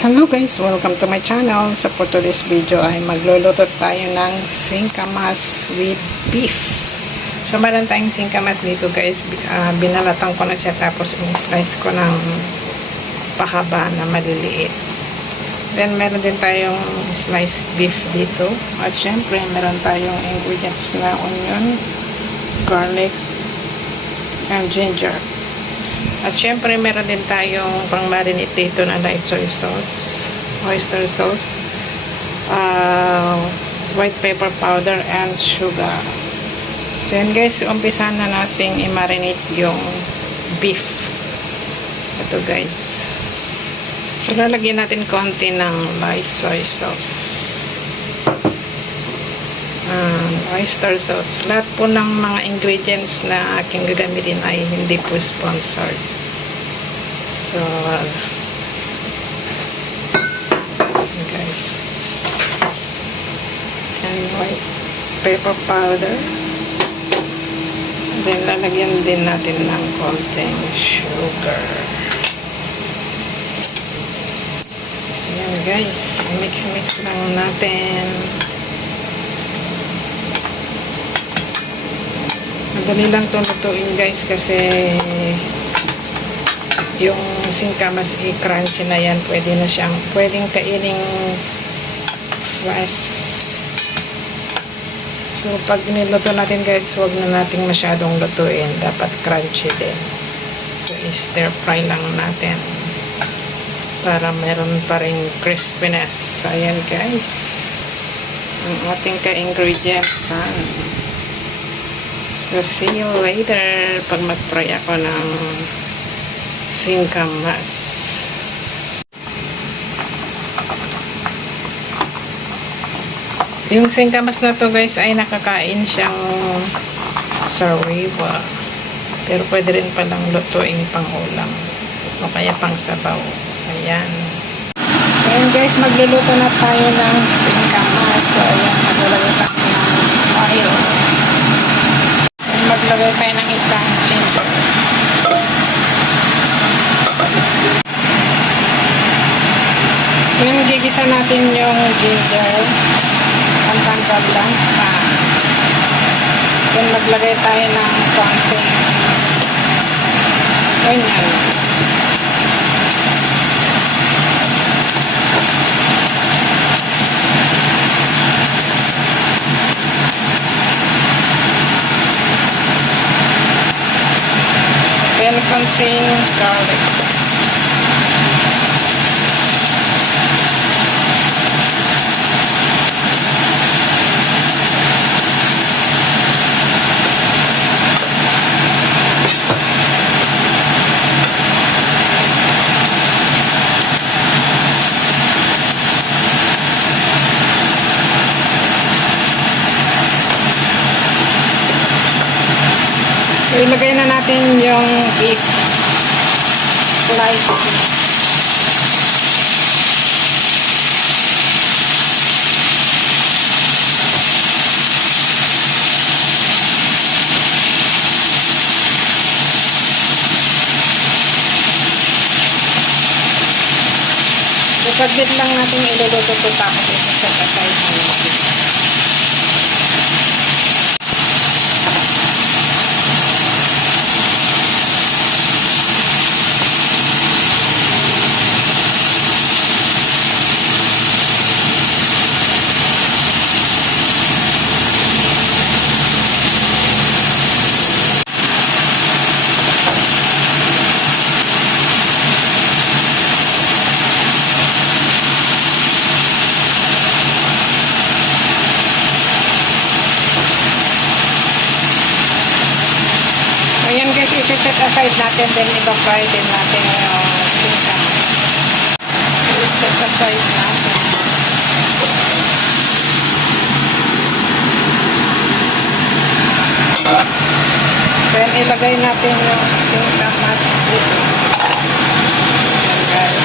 Hello guys, welcome to my channel. So for today's video ay magluluto tayo ng singkamas with beef. So meron tayong singkamas dito guys. Binalatan ko na siya tapos in-slice ko ng pahaba na maliliit. Then meron din tayong sliced beef dito. At syempre meron tayong ingredients na onion, garlic, and ginger. At syempre, meron din tayong pang-marinate dito na light soy sauce, oyster sauce, white pepper powder, and sugar. So, yun guys, umpisa na natin i-marinate yung beef. Ito guys. So, lalagyan natin konti ng light soy sauce. Oyster sauce. Lahat po ng mga ingredients na aking gagamitin ay hindi po sponsored. So, guys. And white pepper powder. Then, lalagyan din natin ng konting sugar. So, yan guys. Mix-mix lang natin. Madali lang ito lutuin guys kasi yung singkamas i-crunchy na yan, pwedeng kaining fresh. So pag niluto natin guys, huwag na natin masyadong lutuin, dapat crunchy din. So i-stir fry lang natin para meron pa rin crispiness. Ayan guys ang ating ka-ingredients. So, see you later pag mag-fry ako ng singkamas. Yung singkamas na to guys ay nakakain siyang sariwa. Pero pwede rin palang lutuing pang ulam o kaya pang sabaw. Ayan. Ayan guys, magluluto na tayo ng singkamas. So, ayan, magluluto tayo ng oil. Maglagay tayo ng isang ginger. Ngayon, gigisa natin yung ginger. Pantanggal lang sa. Then, maglagay tayo ng konting onion. Then, konting garlic. So, ilagay na natin yung beef. Slice. So, saglit lang natin iluluto ito tapos isa-set aside na natin. Ayan guys, isi-set aside natin din, iba-fry din natin yung singkamas. I-set aside natin. Then ilagay natin yung singkamas dito. Ayan guys.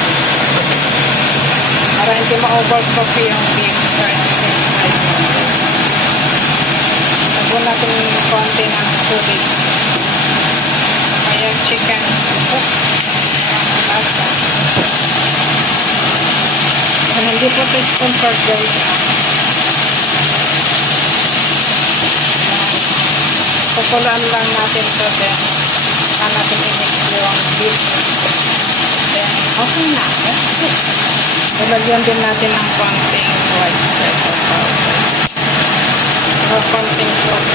Para hindi ma-overcook yung beef. So, i-set aside natin. Lagyan natin konti ng tubig. Ayan, chicken. Ang lasa. Hindi po ito sponsored guys. Pupulaan lang natin to then saka natin i-mix yung beef. Then okay na. Lalagyan din natin ng konting white pepper powder. O konting salt.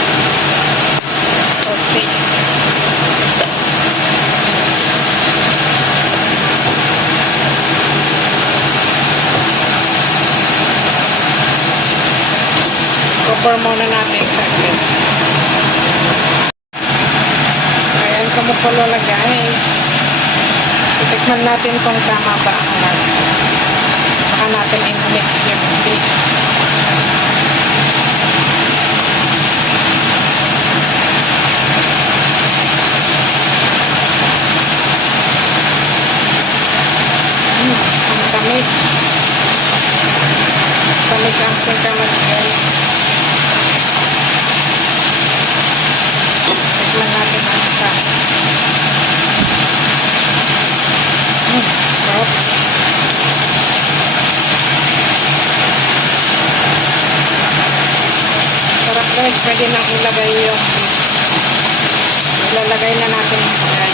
For taste. Cover muna natin saglit. Ayan, kumukulo na guys. Titikman natin kung tama ba ang lasa. Saka natin in-mix yung beef. Ang tamis. Tamis ang singkamas guys. Tikman natin ang isa. Sarap. Sarap guys. Pwede nang ilagay yung beef. Ilalagay na natin guys.